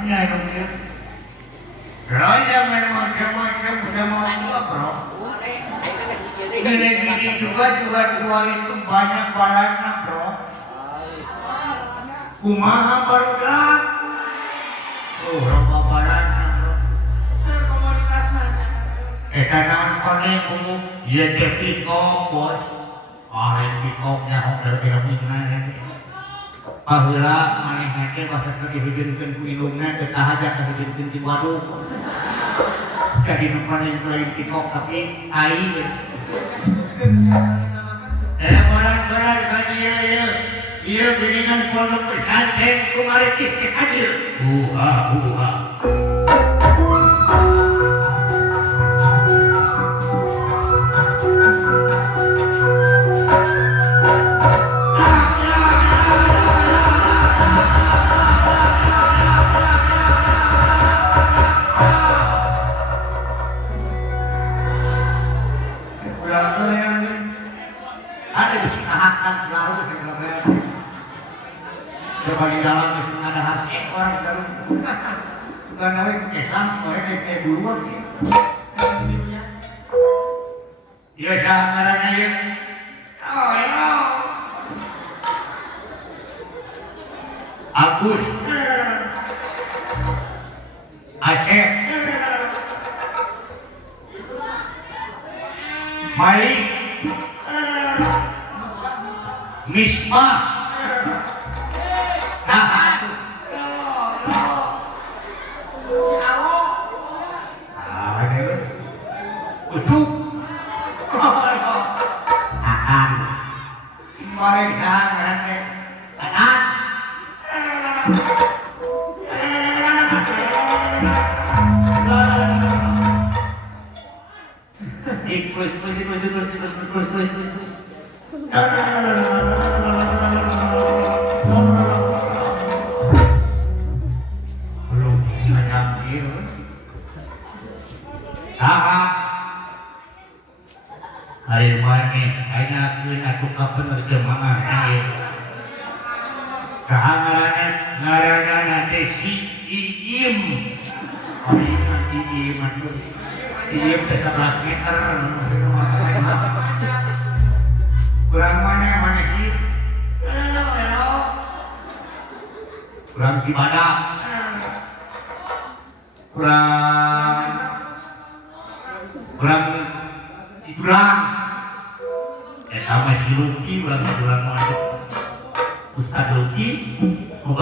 Mana dong dia? Bro, jangan macam-macam sama gua, bro. Gini-gini juga itu banyak baratnya, bro. Kumaha baru dah? Berapa baratnya, bro? Naon koneng kumu, ya pikok, bos. Pikoknya hotel kira-kira. Paheula manehna teh basa teh dihijikeun ku indungna teu tahaja kahijikeun di waduk. Jadi nu paling lain pikok tapi ai. Barang-barang kaji ya. Ieu biningan pondok pesantren kumaha teh hadir. Uha. Coba di dalam mesin ada khas ekor baru bukan nawe kesang mereka kayak duluan ya iya sangarannya ya Agus Asep Malik Misbah Ucuk Akan Kemarin sangat Anak Terus belum nyampe hari mana tanyakeun aku ka penerjemah ngaranna teh si Iim Iim teh 11 meter kurang mana Iim kurang Cibadak kurang Cidulang eta mah si Luki urang Cidulang mah Ustaz Luki